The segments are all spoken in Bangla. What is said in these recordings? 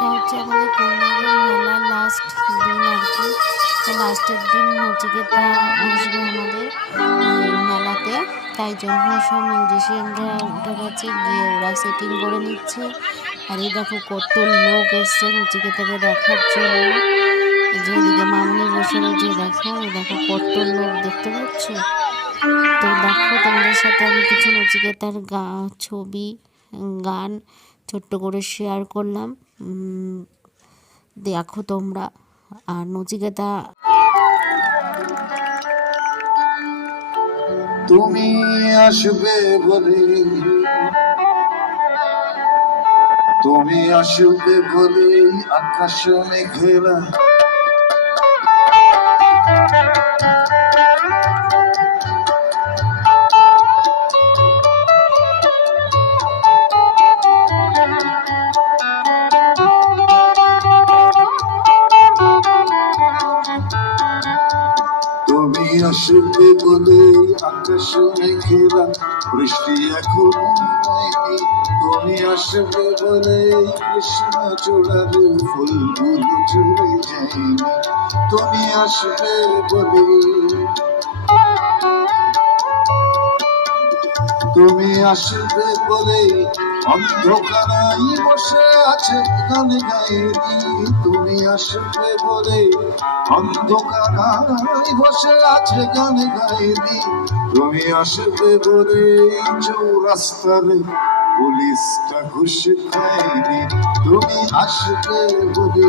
এটা হচ্ছে আমাদের কন্যাগর মেলার লাস্ট দিন আর কি। তো লাস্টের দিন নচিকেতা আসবে আমাদের মেলাতে, তাই জন্য সব মিউজিশিয়ানরা উঠে গেছে, গিয়ে ওরা সেটিং করে নিচ্ছে। আর এই দেখো কত লোক এসছে নচিকেতাকে দেখার জন্য। যে এদিকে মামনি বসে রয়েছে, দেখো এই দেখো কত লোক, দেখতে পাচ্ছ? তো দেখো তোমাদের সাথে আমি কিছু নচিকেতার ছবি গান ছোট্ট করে শেয়ার করলাম, দেখো তোমরা। আর নচিকেতা তুমি আসবে বলে, তুমি আসবে বলে আকাশ মেঘেরা, তুমি আসবে বলে আকাশ মেঘেরা, বৃষ্টি এখন হয়নি। তুমি আসবে বলে কৃষ্ণ চূড়ার ফুলগুলো ঝরে যায়নি। তুমি আসবে বলে, তুমি আসবে বলে অন্ধকারাই বসে আছে গান গায়েনি। তুমি আসবে বলে অন্ধকারাই বসে আছে গান গায়েনি। তুমি আসবে বলে চৌরাস্তার পুলিশটা ঘুষ খায়নি। তুমি আসবে বলে,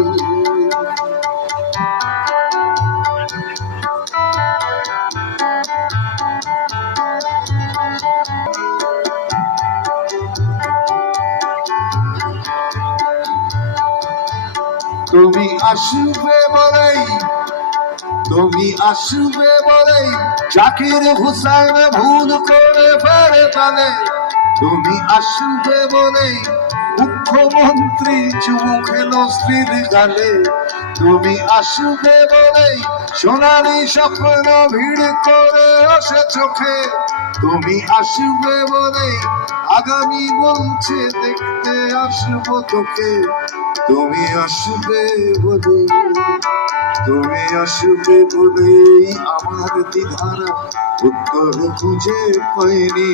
তুমি আসবে বলেই, তুমি আসবে বলেই জাকির হুসাইন ভুল করে ফেলে তালে। তুমি আসবে বলেই মুখ্যমন্ত্রী চুমু খেলো স্ত্রীর গালে। তুমি আসবে বলেই সোনালি স্বপ্ন ভিড় করে আসে চোখে। তুমি আসবে বলেই আগামী বলছে দেখতে আসবো তোকে। তুমি আসবে বলে, তুমি আসবে বলেই আমার দ্বিধারা উত্তর খুঁজে পাইনি।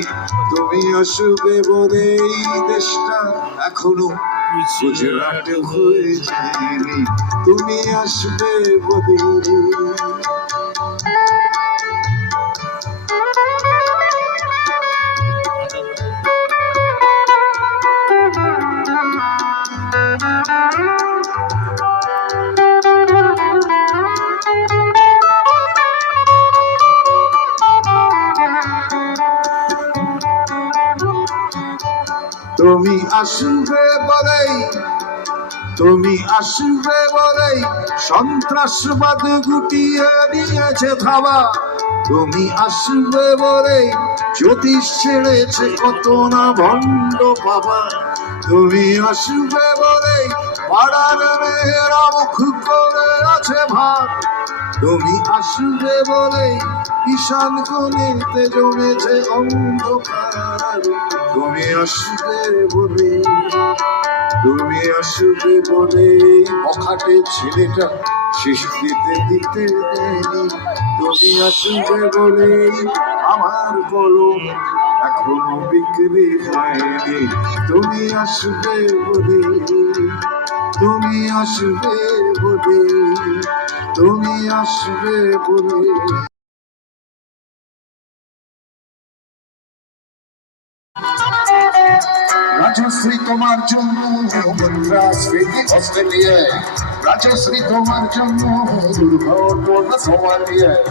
তুমি আসবে বলেই দেশটা এখনো গুজরাট হয়ে যায়নি। তুমি আসবে বলে, তুমি আসবে বলেই, তুমি আসবে বলেই সন্ত্রাসবাদ গুটিয়ে নিয়েছে ধাবা। তুমি আসবে বলেই জ্যোতিষ ছেড়েছে কত না ভণ্ড বাবা। তুমি আসবে বলেই পাড়ার মেয়েরা মুখ করে আছে ভাত। তুমি আসবে বলেই ঈশান কোণেতে জমেছে অন্ধকার। তুমি আসবে বলে, তুমি আসবে বলে বখাটে ছেলেটা শিশুতে দিতে দেয়নি। তুমি আসবে বলে আমার কলম এখনো বিক্রি হয়নি। তুমি আসবে বলে, তুমি আসবে বলে, তুমি আসবে বলে। রাজশ্রী তোমার জন্য মুদ্রাস্ফীতি অস্ট্রেলিয়ায়, রাজশ্রী তোমার জন্য দুর্ঘটনা সোমালিয়ায়,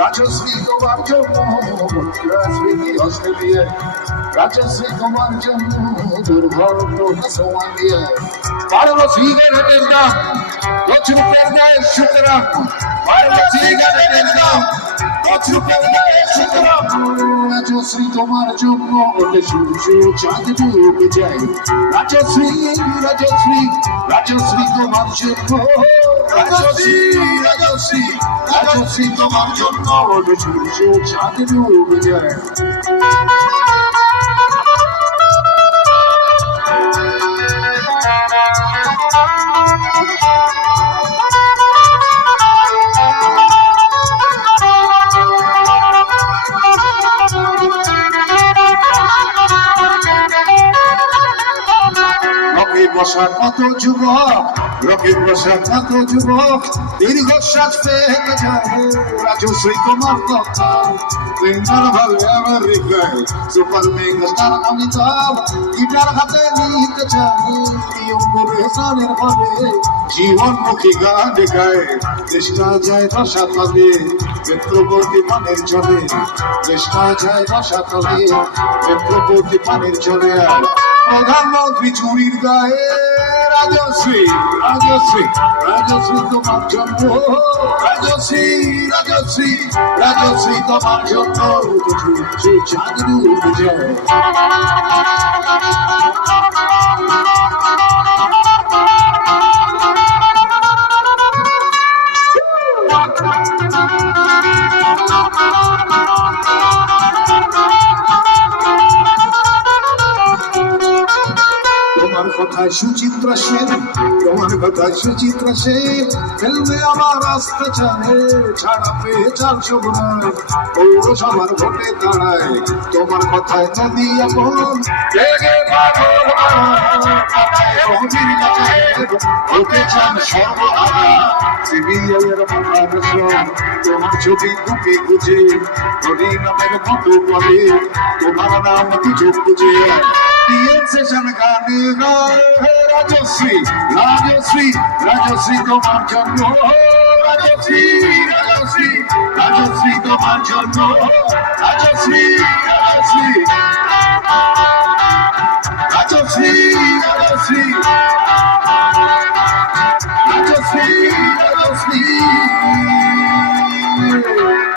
রাজশ্রী তোমার জন্য মুদ্রাস্ফীতি অস্ট্রেলিয়ায়, রাজশ্রী তোমার জন্য দুর্ঘটনা সোমালিয়ায়। বাড়লো সিগারেটের দাম, ₹10 দেয় সুতরাং, বাড়লো সিগারেটের দাম, ₹10 দেয় সুতরাং। রাজশ্রী তোমার জন্য ওতে সূর্য চাঁদ ডুবে যায়। রাজশ্রী, রাজশ্রী, রাজশ্রী তোমার জন্য, রাজশ্রী, রাজশ্রী, রাজশ্রী তোমার জন্য ওতে সূর্য চাঁদ ডুবে যায়। রকে বসা কত যুবক, রকে বসা কত যুবক দীর্ঘশ্বাস ফেলে যায়। রাজশ্রী তোমার কথা প্রেমার ভাবে আমেরিকায় সুপার মেগাস্টার অমিতাভ গিটার হাতে নিতে চায়। অঙ্গরেশনের ভাবে জীবনমুখী গান গায়। চেষ্টা যায় রসাতলে পেট্রোবর্তী পানের জলে, চেষ্টা যায় রসাতলে পেট্রোবর্তী পানের জলে। আর প্রধানমন্ত্রী চুরির গায়ে রাজশ্রী, রাজশ্রী, রাজশ্রী তোমার জন্য, রাজশ্রী, রাজশ্রী, রাজশ্রী তোমার জন্য চাঁদ উঠে যায়। তোমার কথায় সুচিত্রা সেন, তোমার কথায় সুচিত্রা সেন ফেলবে আমার আসতে চায়। ছাড়া পেয়ে 400 গুণায় পৌরসভার ভোটে দাঁড়ায়। তোমার কথায় নদী এখন লেগে পাগল নদীর কাছে হতে চান সর্বহারা। সিবিআই এর মাথার তোমার ছবি টুপি খুঁজে হরি নামের মতো বলে তোমার নাম কিছু খুঁজে সেশন গানে গায়। রাজশ্রী, রাজশ্রী, রাজশ্রী তোমার জন্য, রাজশ্রী, রাজশ্রী, রাজশ্রী তোমার জন্য, রাজশ্রী, রাজশ্রী, রাজশ্রী, রাজশ্রী, রাজশ্রী, রাজশ্রী।